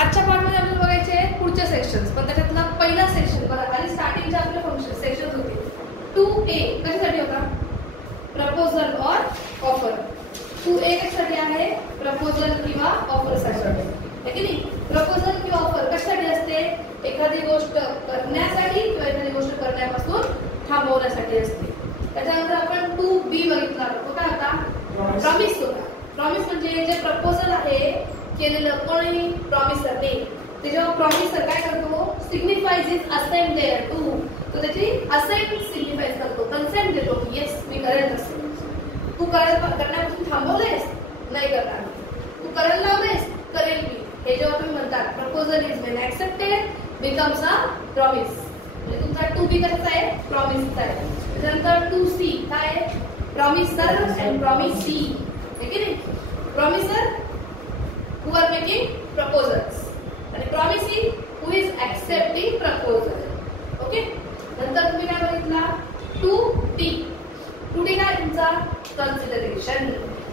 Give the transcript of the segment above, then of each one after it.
आजच्या पार्टमध्ये आपल्याला बघायचे आहे पुढचे सेक्शन्स, पण त्याच्यातला पहिला सेक्शन बघा. आणि स्टार्टिंगचे आपले फंक्शन सेक्शन्स होते. 2A कशासाठी होता? प्रपोजल और ऑफर. 2A कशासाठी आहे? प्रपोजल किंवा ऑफर साठी आहे की नाही. प्रपोजल किंवा ऑफर कशासाठी असते? एखादी गोष्ट करण्यासाठी किंवा एखादी गोष्ट करण्यापासून थांबवण्यासाठी असते. त्याच्यानंतर आपण 2B बघितला. तो काय होता? प्रॉमिस होता. प्रॉमिस म्हणजे जे प्रपोजल आहे केलेलं कोणी प्रॉमिसरने, ते जेव्हा प्रॉमिसर काय करतो? Signifies is assent thereto. तो त्याची असेंट सिग्निफाइज करतो, कन्सेंट देतो की येस मी करेल तसं. तू करण्यापासून थांबवलेस? नाही करणार. तू करायला लावलेस? करेल मी. हे जेव्हा तुम्ही म्हणतात proposal is when accepted becomes a promise. म्हणजे तुमचा 2B कशाचा आहे? प्रॉमिसचा आहे. त्यानंतर 2C काय आहे? प्रॉमिसर अँड प्रॉमिसी आहे की नाही. Promiser who are making proposals आणि promisee who is accepting proposal. Okay. नंतर तुम्ही काय बघितला? 2D. 2D काय तुमचा? consideration.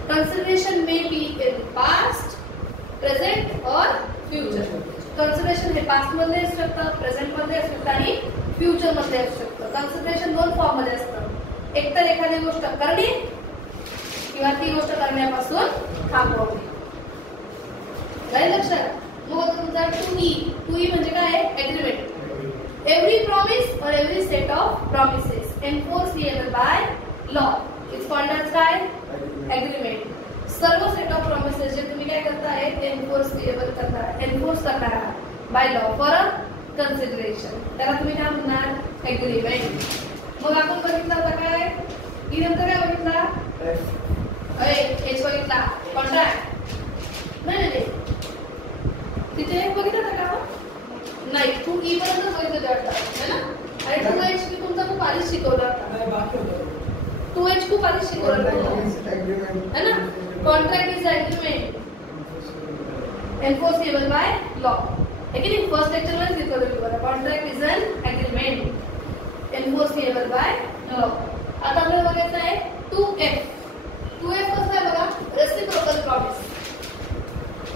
Consideration may be in past, present or future. Consideration हे पास्ट मध्ये असू शकतं, प्रेझेंट मध्ये असू शकतं आणि फ्युचर मध्ये असू शकतं. कन्सिडरेशन दोन फॉर्म मध्ये असतं. एकतर एखादी गोष्ट करणे किंवा ती गोष्ट करण्यापासून थांबवणे. काय लक्षात? मग तुमचा 2E. 2E म्हणजे काय आहे? एग्रीमेंट. एव्हरी प्रॉमिस और every set of promises enforceable by law is called as काय? एग्रीमेंट. सर्व सेट ऑफ प्रॉमिसेस जे तुम्ही काय करताय ते एन्फोर्सेबल करताय, एन्फोर्स करणार आहात by law for a consideration, त्याला तुम्ही काय म्हणणार? एग्रीमेंट. मग आपण बघितलं होता काय? ई नंतर काय बघितला? एच बघितला. कॉन्ट्रॅक्ट. नाही तिथे एक बघितलं का? नाही. 2E पर्यंत बघितलं वाटतं है ना. आणि 2H मी तुमचा खूप आधीच शिकवला होता. 2H खूप आधीच शिकवला होता है ना. Contract is agreement enforceable by law है की नाही. फर्स्ट लेक्चर मध्ये शिकवलं मी बघा. Contract is an agreement enforceable by law. आता आपल्याला बघायचं आहे 2F. 2F कसं आहे बघा? Reciprocal promise.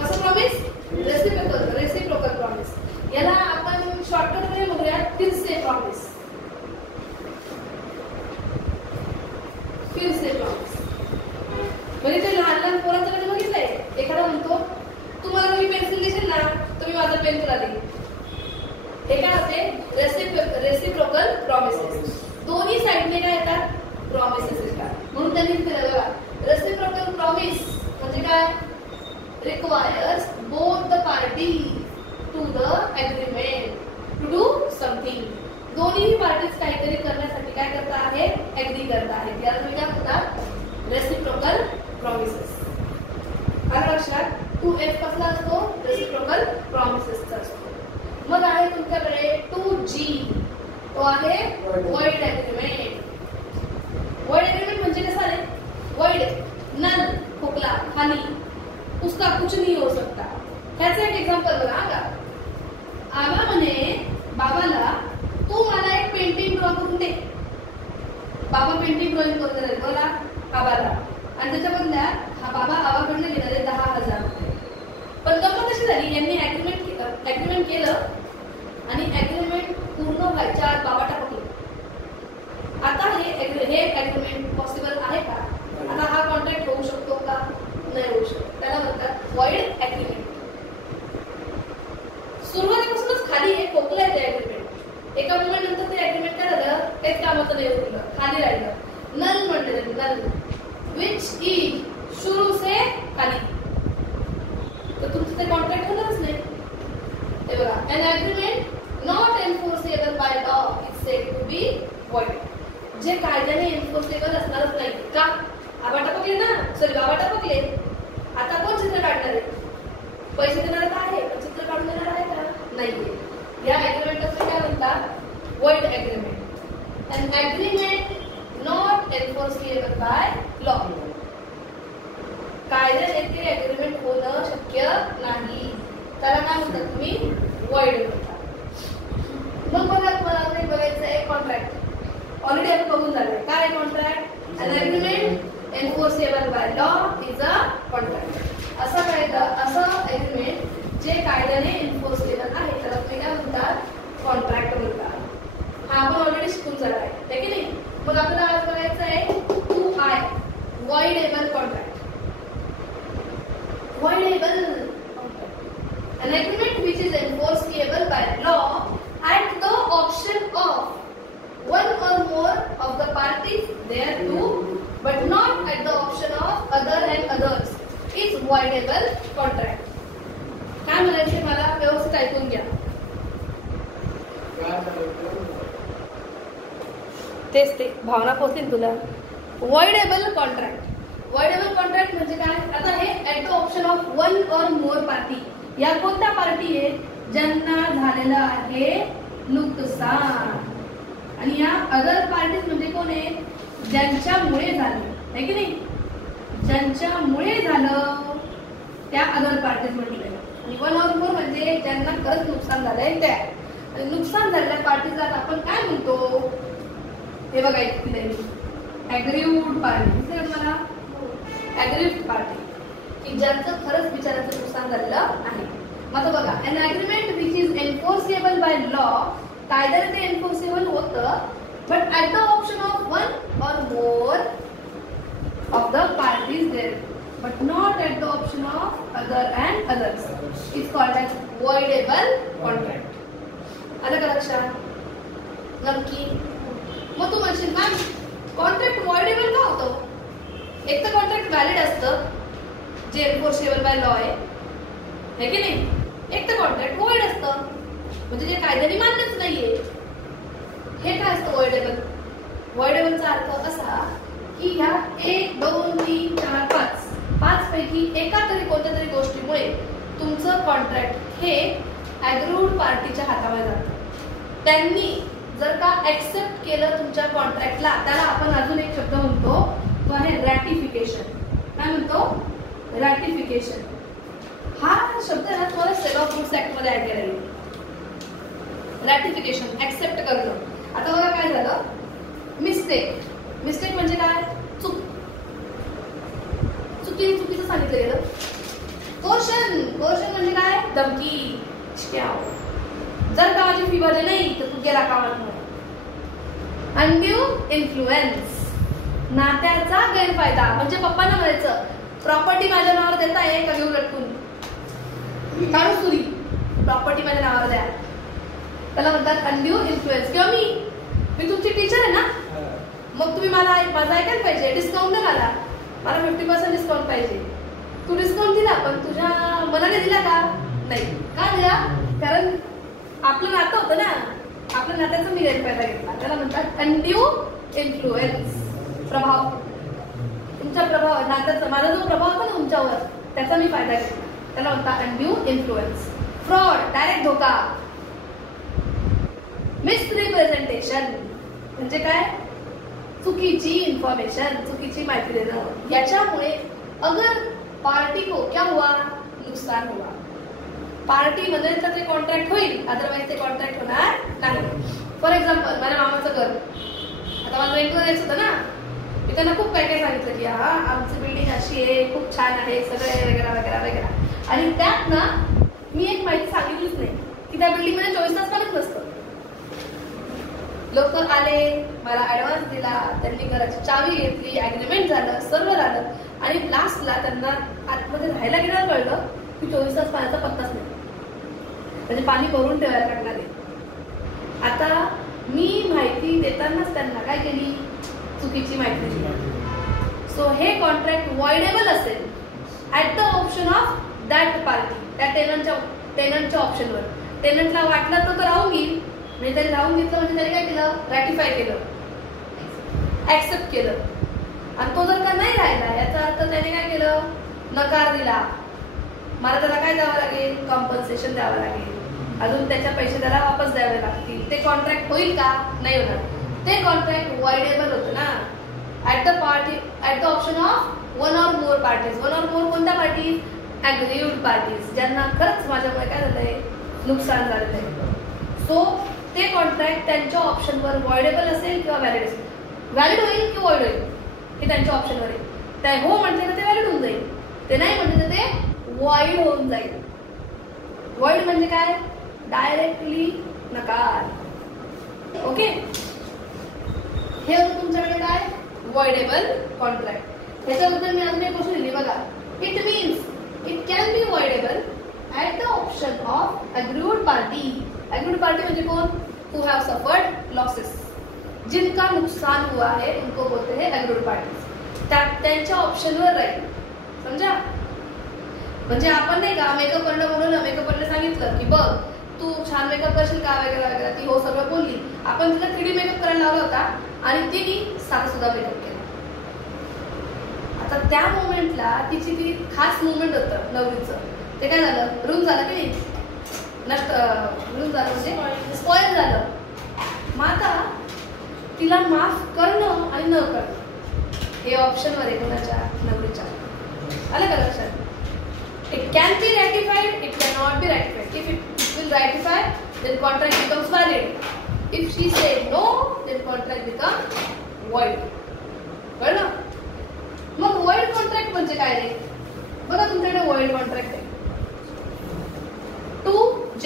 कसं प्रॉमिस? Reciprocal promise. याला आपण शॉर्टकट मध्ये बघूया फिरसे प्रॉमिस. फिरसे प्रॉमिस म्हणजे ते लहान लहान पोरांचं कधी बघितलंय? एखादा म्हणतो तू मला मी पेन्सिल देशील ना तर मी माझं पेन तुला देईन. हे काय होते? Reciprocal promises. दोन्ही साइडने काय येतात? प्रॉमिसेस येतात. म्हणून त्यांनी दिलं बघा. रेसिप्रोकल प्रॉमिस म्हणजे काय? requires both the party to the agreement to do something. दोन्ही पार्टीज काहीतरी करण्यासाठी काय करता आहेत? एग्री करता आहेत. याला तुम्ही काय म्हणतात? Reciprocal promises. आलं लक्षात? 2F कसला असतो? रेसिप्रोकल प्रॉमिसेसचा असतो. मग आहे तुमच्याकडे 2G. तो आहे void agreement. void agreement म्हणजे कसं आहे? void, null, खोकला, खाली, उसका कुछ नहीं हो सकता. ह्याचं एक एक्झाम्पल बघा. आबा म्हणे बाबाला तू मला एक पेंटिंग ड्रॉ करून दे. बाबा पेंटिंग ड्रॉइंग करून देणार बोला आबाला आणि त्याच्या बदल्यात हा बाबा आबाकडनं घेणार आहे 10,000 रुपये. पण गप्पा कशी झाली? यांनी ऍग्रीमेंट केलं आणि ऍग्रीमेंट पूर्ण व्हायच्या आत बाबा टाकले. आता हे ऍग्रीमेंट पॉसिबल आहे का? आता हा कॉन्ट्रॅक्ट होऊ शकतो का? नाही होऊ शकत. त्याला म्हणतात void agreement. सुरुवातीपासूनच खाली एक खोकलं आहे ते ऍग्रीमेंट. एका मोमेंट नंतर ते ऍग्रीमेंट काय झालं? तेच कामाचं नाही उरलं, खाली राहिलं. नल म्हणते त्याने. नल विच इज सुरू से खाली. तर तुमचं ते कॉन्ट्रॅक्ट होणारच नाही. हे बघा. an agreement not enforceable by law is said to be void. जे कायद्याने एन्फोर्सेबल असणारच नाही. का? आबा टपकले ना, सॉरी बाबा टपकले. आता कोण चित्र काढणार आहे? पैसे देणार आहे पण चित्र काढून देणार आहे का? नाहीये. या ऍग्रीमेंटला काय म्हणतात? void agreement. an agreement not enforceable by law. कायद्याने ते ऍग्रीमेंट होणं शक्य नाही. त्याला काय म्हणतात तुम्ही? void म्हणतात. मग बघा तुम्हाला एक बघायचं आहे कॉन्ट्रॅक्ट. ऑलरेडी आपण बघून झालंय. काय contract? an agreement enforceable by law is a contract. असं एग्रीमेंट जे कायद्याने एन्फोर्सेबल आहे त्याला ते काय म्हणतात कॉन्ट्रॅक्ट म्हणतात. हा आपण ऑलरेडी शिकून झाला आहे की नाही. मग आपल्याला आज बघायचं आहे 2I voidable contract. Voidable contract, an agreement which is enforceable by law at the option of one or more of the parties thereto, but not at the option of other and others, is voidable contract. काय म्हणायचे मला व्यवस्थित ऐकून घ्या. तेच ते भावना पोहोचतील तुला. voidable contract. voidable contract म्हणजे काय. आता हे at the option of one or more party. या कोणत्या पार्टी आहेत ज्यांना झालेलं आहे नुकसान. आणि या अदर पार्टीज म्हणजे कोण आहे ज्यांच्यामुळे झालं आहे की नाही. ज्यांच्यामुळे झालं त्या अदर पार्टीज म्हटले. आणि वन और मोर म्हणजे ज्यांना खरंच नुकसान झालंय त्या. आणि नुकसान झालेल्या पार्टीला आपण काय म्हणतो हे बघा इथे ऍग्रीव्ड पार्टी. मला ऍग्रीव्ड पार्टी की ज्यांचं खरंच बिचाराचं नुकसान झालेलं आहे. मग बघा an agreement which is enforceable by law. कायद्याने ते एन्फोर्सेबल होतं but at the option of one or more of the parties there but not at the option of other and others is called as voidable contract. आलं का लक्षात. नक्की. मग तू म्हणशील ना कॉन्ट्रॅक्ट voidable का होतं. एक तर कॉन्ट्रॅक्ट व्हॅलिड असतं जे एन्फोर्सेबल बाय लॉ आहे की नाही. एक तर कॉन्ट्रॅक्ट void असतं म्हणजे जे कायद्याने मान्यच नाहीये. हे काय असतं voidable. voidableचा अर्थ असा की ह्या 1 2 3 4 5 पैकी एका तरी कोणत्या तरी गोष्टीमुळे तुमचं कॉन्ट्रॅक्ट हे ऍग्रीव्ड पार्टीच्या हातामध्ये जातं. त्यांनी जर का ऍक्सेप्ट केलं तुमच्या कॉन्ट्रॅक्टला त्याला आपण अजून एक शब्द म्हणतो तो आहे रॅटिफिकेशन. काय म्हणतो रॅटिफिकेशन. हा शब्द ना तुम्हाला सेल ऑफ गुड्स ऍक्ट मध्ये ऍड केलेला आहे. रॅटिफिकेशन ऍक्सेप्ट करणं. आता बघा काय झालं. मिस्टेक. मिस्टेक म्हणजे काय चूक. चुकीचं सांगितलं गेलं. कोर्शन. कोर्शन म्हणजे काय धमकी. जर का माझी फी भरली नाही तर तू गेला कामात. Undue influence. नात्याचा गैरफायदा म्हणजे पप्पांना म्हणायचं प्रॉपर्टी माझ्या नावावर देताय का घेऊ लटकून काढू सुरी प्रॉपर्टी माझ्या नावावर द्या. त्याला म्हणतात अनड्यू इन्फ्लुएन्स. किंवा मी तुमची टीचर आहे ना मग तुम्ही मला माझं ऐकायला पाहिजे. डिस्काउंट नाही मला 50% डिस्काउंट पाहिजे. तू डिस्काउंट दिला पण तुझ्या मनाने दिला का नाही. का दिला कारण आपलं नातं होतं ना. आपल्या नात्याचा मी गैरफायदा घेतला. त्याला म्हणतात अनड्यू इन्फ्लुएन्स. प्रभाव. तुमचा प्रभाव नात्याचा माझा जो प्रभाव होता ना तुमच्यावर त्याचा मी फायदा घेतला. त्याला म्हणतात अनड्यू इन्फ्लुएन्स. फ्रॉड डायरेक्ट धोका. मिसरिप्रेझेंटेशन म्हणजे काय चुकीची इन्फॉर्मेशन चुकीची माहिती देणं. याच्यामुळे अगर पार्टी को क्या हुआ नुकसान हुआ. पार्टी मध्ये तर ते कॉन्ट्रॅक्ट होईल अदरवाईज ते कॉन्ट्रॅक्ट होणार नाही. फॉर एक्झाम्पल माझ्या मामाचं घर आता मला रेंटवर यायचं होतं ना. मी त्यांना खूप काय काय सांगितलं की हा आमची बिल्डिंग अशी आहे खूप छान आहे सगळं वगैरे वगैरे वगैरे. आणि त्यात ना मी एक माहिती सांगितलीच नाही की त्या बिल्डिंग मध्ये 24 तास पाणीच नसतं. लोक आले मला ऍडव्हान्स दिला त्यांनी घराची चावी घेतली ऍग्रीमेंट झालं सर्व झालं आणि लास्टला त्यांना आतमध्ये राहायला गेल्यावर कळलं की 24 तास पाण्याचा पत्ताच नाही. म्हणजे पाणी भरून ठेवायला लागणार आहे. आता मी माहिती देतानाच त्यांना काय केली चुकीची माहिती दिली. सो हे कॉन्ट्रॅक्ट वॉइडेबल असेल at the option of that party. त्या टेनंटच्या ऑप्शनवर. टेनंटला वाटलं तर राहून घेईल म्हणजे त्याने राहून घेतलं म्हणजे त्याने काय केलं रॅटिफाय केलं ऍक्सेप्ट केलं. आणि तो जर का नाही राहिला याचा अर्थ त्याने काय केलं नकार दिला. मला त्याला काय द्यावं लागेल कॉम्पन्सेशन द्यावं लागेल. अजून त्याच्या पैसे त्याला वापस द्यावे लागतील. ते कॉन्ट्रॅक्ट होईल का नाही होणार. ते कॉन्ट्रॅक्ट वॉइडेबल होतं ना at the option of one or more parties. One or more कोणत्या पार्टीज ऍग्रीव्ड पार्टीज ज्यांना खरंच माझ्यामुळे काय झालंय नुकसान झालेलं आहे. सो ते कॉन्ट्रॅक्ट त्यांच्या ऑप्शनवर वॉइडेबल असेल किंवा व्हॅलिड असेल. व्हॅलिड होईल की वॉइड होईल हे त्यांच्या ऑप्शनवर आहे. त्या हो म्हटले तर ते व्हॅलिड होऊन जाईल. ते नाही म्हटले तर ते वॉइड होऊन जाईल. वॉइड म्हणजे काय? डायरेक्टली नकार. ओके, हे होतं तुमच्याकडे काय? Voidable contract. ह्याच्याबद्दल मी अजून एक गोष्ट लिहिली बघा. It means it can be voidable at the option of agreed party. Agreed party म्हणजे कोण? हु हैव सफर्ड लॉसेस, जिनका नुकसान हुआ है उनको बोलते हैं अग्रीड पार्टी. त्यांच्या ऑप्शनवर राहील. समजा, म्हणजे आपण नाही का मेकअप करणं म्हणून मेकअप करणे सांगितलं की बघ तू छान मेकअप करशील का वगैरे वगैरे, ती हो सगळं बोलली. आपण तिला 3D मेकअप करायला लावला होता आणि तिने साधा सुद्धा मेकअप केला. आता त्या मोमेंटला तिची ती खास मोमेंट होतं नवरीचं, ते काय झालं? रूम झालं की नाही? नष्ट रूम झालं म्हणजे स्पॉइल झालं. मग आता तिला माफ करणं आणि न करणं हे ऑप्शनवर आहे कोणाच्या? नवरीच्या. आलं का लक्षात? It can be ratified, it cannot be ratified. If it will ratify, then contract becomes valid. If she said no, then contract becomes void. कळलं? मग void contract म्हणजे काय रे? बघा तुमच्याकडे void contract आहे. 2J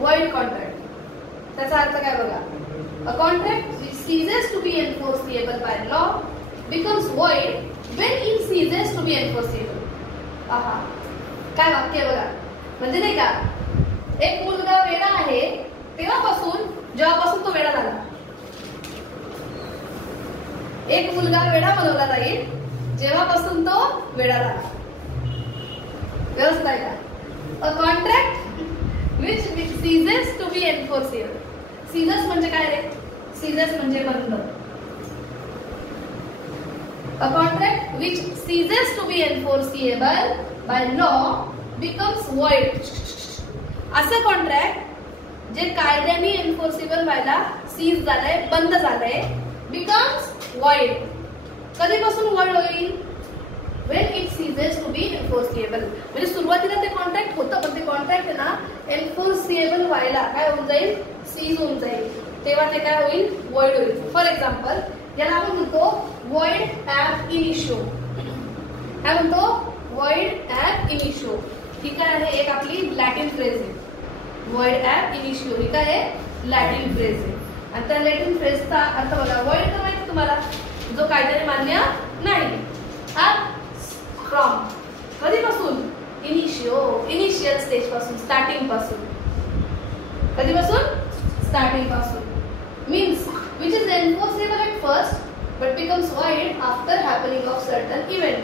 void contract. त्याचा अर्थ काय बघा? A contract which ceases to be enforceable by law becomes void when it ceases to be enforceable. आहा, काय वाक्य बघा. म्हणजे नाही का, एक मुलगा वेडा आहे तेव्हापासून, जेव्हापासून तो वेडा झाला. एक मुलगा वेडा बनवला जाईल जेव्हापासून तो वेडा झाला. व्यवस्था आहे का? अ contract which ceases to be enforceable. ceases म्हणजे काय रे? ceases म्हणजे बंद. A contract which ceases to be enforceable by law becomes void. असं कॉन्ट्रॅक्ट जे कायद्याने एन्फोर्सेबल व्हायला सीज झालंय, बंद झालंय, becomes void. कधीपासून void होईल? When it ceases to be enforceable. म्हणजे सुरुवातीला ते कॉन्ट्रॅक्ट होतं, पण ते कॉन्ट्रॅक्ट आहे ना एन्फोर्सेबल व्हायला काय होऊन जाईल? सीज होऊन जाईल. तेव्हा ते काय होईल? void होईल. फॉर एक्झाम्पल, याला आपण म्हणतो void ab initio. काय म्हणतो? void ab initio. ही काय आहे? एक आपली लॅटिन फ्रेज आहे. void ab initio ही काय आहे? लॅटिन फ्रेज आहे. आणि त्या लॅटिन फ्रेजचा अर्थ बघा. void तर माहिती तुम्हाला, जो कायद्याने मान्य नाही. ab फ्रॉम, कधीपासून? इनिशियल स्टेज पासून, स्टार्टिंग पासून. कधीपासून? स्टार्टिंग पासून. Means which is enforceable at first but becomes void after happening of certain event.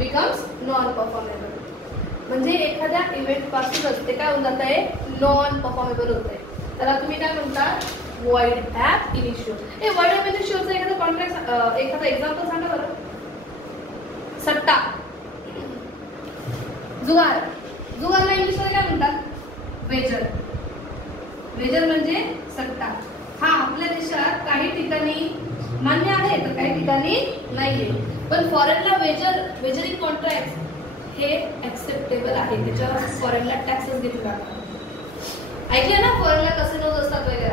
Becomes non-performable. म्हणजे एखाद्या इव्हेंट पासूनच ते काय होऊन जात आहे? नॉन परफॉर्मेबल होत आहे. त्याला तुम्ही काय म्हणता? void ab initio. हे void ab initioचं एखादा कॉन्ट्रॅक्ट, एखादा एक्झाम्पल सांगा बरं. सट्टा, जुगार. जुगारला इंग्लिशमध्ये काय म्हणतात? वेजर. वेजर म्हणजे सट्टा. हा आपल्या देशात काही ठिकाणी मान्य आहे तर काही ठिकाणी नाहीये. पण फॉरेनला वेजरिंग कॉन्ट्रॅक्ट हे ऍक्सेप्टेबल आहे. त्याच्यावर फॉरेनला टॅक्सेस घेतले जातात. ऐकले ना फॉरेनला कसिनोज असतात वगैरे.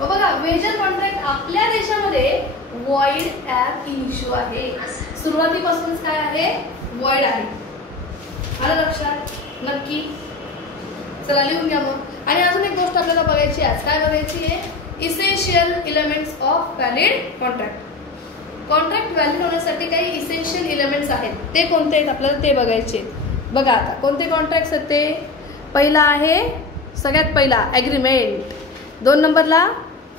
बघा, वेजर कॉन्ट्रॅक्ट आपल्या देशामध्ये void ab initio आहे. सुरुवातीपासूनच काय आहे? void आहे. आलं लक्षात? नक्की. चला लिहून घ्या मग. आणि अजून एक गोष्ट आपल्याला बघायची आहे. काय बघायची आहे? Essential elements of valid contract. Contract valid होण्यासाठी काही इसेन्शियल एलिमेंट्स आहेत. ते कोणते आहेत आपल्याला ते बघायचे. बघा आता कोणते कॉन्ट्रॅक्ट्स आहेत ते. पहिला आहे, सगळ्यात पहिला ॲग्रीमेंट. 2 नंबरला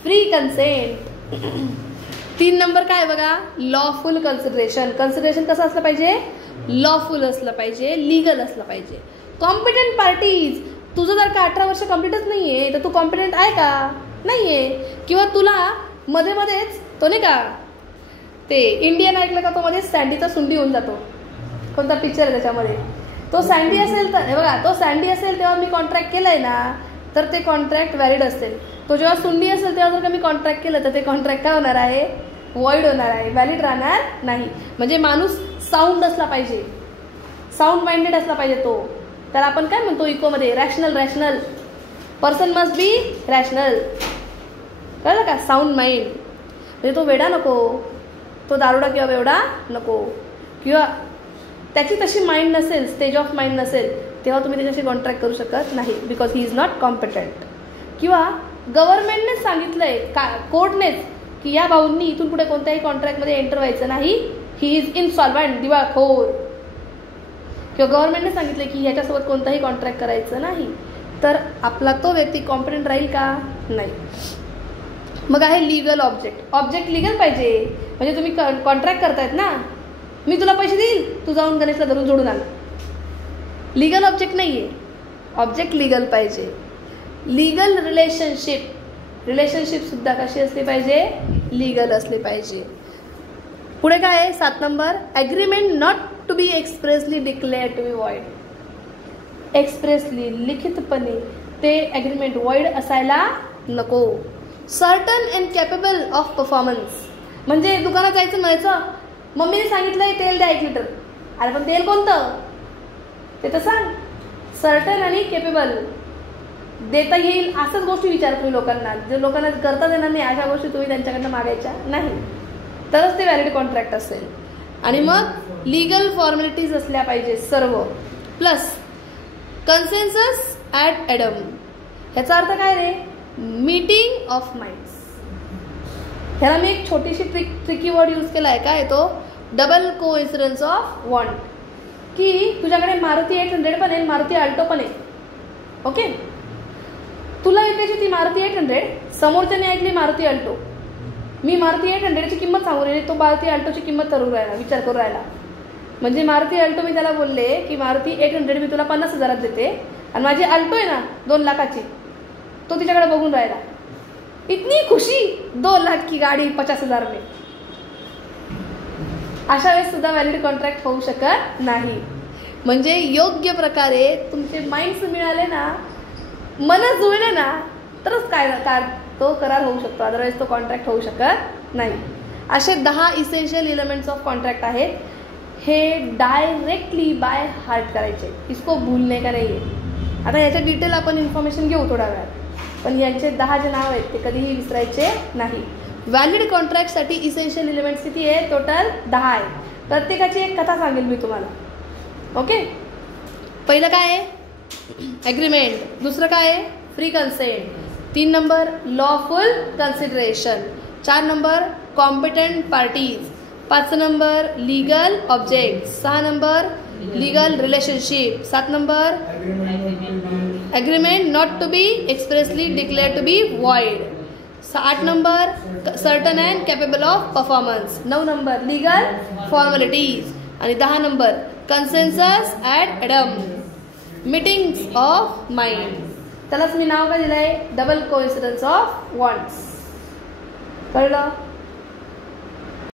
फ्री कन्सेंट. 3 नंबर काय बघा? Lawful consideration. कन्सिडरेशन कसं असलं पाहिजे? लॉफुल असलं पाहिजे, लिगल असलं पाहिजे. Competent parties. तुझं जर का 18 वर्ष कम्प्लीटच नाहीये तर तू कॉम्पिटंट आहे का? नाहीये. किंवा तुला मध्ये मध्येच तो नाही का ते इंडियन ऐकलं का, तो मध्येच सँडीचा सुंडी होऊन जातो. कोणता पिक्चर आहे त्याच्यामध्ये, तो सँडी असेल तर हे बघा, तो सँडी असेल तेव्हा मी कॉन्ट्रॅक्ट केलंय ना तर ते कॉन्ट्रॅक्ट व्हॅलिड असेल. तो जेव्हा सुंडी असेल तेव्हा जर का मी कॉन्ट्रॅक्ट केलं तर ते कॉन्ट्रॅक्ट काय होणार आहे? वॉइड होणार आहे, व्हॅलिड राहणार नाही. म्हणजे माणूस साऊंड असला पाहिजे, साऊंड माइंडेड असला पाहिजे तो. त्याला आपण काय म्हणतो इकोमध्ये? Rational person must be rational. कळलं का? Sound mind. म्हणजे तो वेडा नको, तो दारुडा किंवा बेवडा नको, किंवा त्याची तशी माइंड नसेल, स्टेज ऑफ माइंड नसेल, तेव्हा तुम्ही त्याच्याशी कॉन्ट्रॅक्ट करू शकत नाही, because he is not competent. किंवा गव्हर्नमेंटनेच सांगितलं आहे, कोर्टनेच, की या भाऊंनी इथून पुढे कोणत्याही कॉन्ट्रॅक्टमध्ये एंटर व्हायचं नाही, ही इज इनसॉल्वंट, दिवाळखोर. किंवा गव्हर्नमेंटने सांगितलं की ह्याच्यासोबत कोणताही कॉन्ट्रॅक्ट करायचं नाही, तर आपला तो व्यक्ती कॉम्पिटंट राहील का? नाही. मग आहे लिगल ऑब्जेक्ट. ऑब्जेक्ट लिगल पाहिजे, म्हणजे तुम्ही कॉन्ट्रॅक्ट करतायत ना, मी तुला पैसे देईल, तू जाऊन गणेशला धरून जोडून आण. लिगल ऑब्जेक्ट नाही आहे, ऑब्जेक्ट लिगल पाहिजे. लिगल रिलेशनशिपसुद्धा कशी असली पाहिजे? लिगल असली पाहिजे. पुढे काय आहे 7 number, agreement not to be expressly declare to be void. Expressly, लिखितपणे ते ॲग्रीमेंट वॉइड असायला नको. Certain and capable of performance, म्हणजे दुकानात जायचं म्हणायचं, मम्मीने सांगितलंय तेल द्या 1 लिटर. अरे पण तेल कोणतं ते तर सांग. सर्टन आणि केपेबल, देता येईल असंच गोष्टी विचार तुम्ही लोकांना. जे लोकांना करताच येणार नाही अशा गोष्टी तुम्ही त्यांच्याकडनं मागायच्या नाही, तरच ते व्हॅलिड कॉन्ट्रॅक्ट असेल. आणि मग लिगल फॉर्मॅलिटीज असल्या पाहिजे सर्व, प्लस कन्सेन्सस ॲट ॲडम. ह्याचा अर्थ काय रे? Meeting of minds. ह्याला मी एक छोटीशी ट्रिकी वर्ड यूज केला आहे. काय तो? Double coincidence of want. की तुझ्याकडे मारुती 800 पण आहे, मारुती अल्टो पण आहे. ओके, तुला ऐकायची ती मारुती 800, समोरच्याने ऐकली मारुती अल्टो. मी मारुती 800ची किंमत सांगू राहिली, तो मारुती अल्टोची किंमत ठरवून राहिला, विचार करू राहिला. म्हणजे मारुती अल्टो मी त्याला बोलले की मारुती 800 मी तुला 50,000 देते, आणि माझी अल्टो आहे ना 2 लाखाची, तो तिच्याकडे बघून राहिला. इतनी खुशी, 2 लाख की गाडी 50,000 में. अशा वेळेस सुद्धा व्हॅलिड कॉन्ट्रॅक्ट होऊ शकत नाही. म्हणजे योग्य प्रकारे तुमचे माइंड्स मिळाले ना, मन जुळले ना, तरच काय तो करार होऊ शकतो, अदरवाईज तो कॉन्ट्रॅक्ट होऊ शकत नाही. असे 10 इसेन्शियल एलिमेंट्स ऑफ कॉन्ट्रॅक्ट आहेत. हे डायरेक्टली बाय हार्ट करायचे, इसको भूलने का नाही आहे. आता याच्या डिटेल आपण इन्फॉर्मेशन घेऊ थोड्या वेळात, पण यांचे 10 जे नाव आहेत ते कधीही विसरायचे नाही. व्हॅलिड कॉन्ट्रॅक्टसाठी इसेन्शियल एलिमेंट्स किती आहे? टोटल 10 आहे. प्रत्येकाची एक कथा सांगेल मी तुम्हाला. ओके, पहिलं काय आहे? ॲग्रीमेंट. दुसरं काय आहे? Free consent. 3 number lawful consideration. 4 number competent parties. 5 number legal object. 6 number legal relationship. 7 number agreement not to be expressly declare to be void. 8 number certain and capable of performance. 9 number legal formalities. आणि 10 number consensus ad idem, meetings of mind. त्यालाच मी नाव काय दिलं आहे? Double coincidence of wants. कळलं?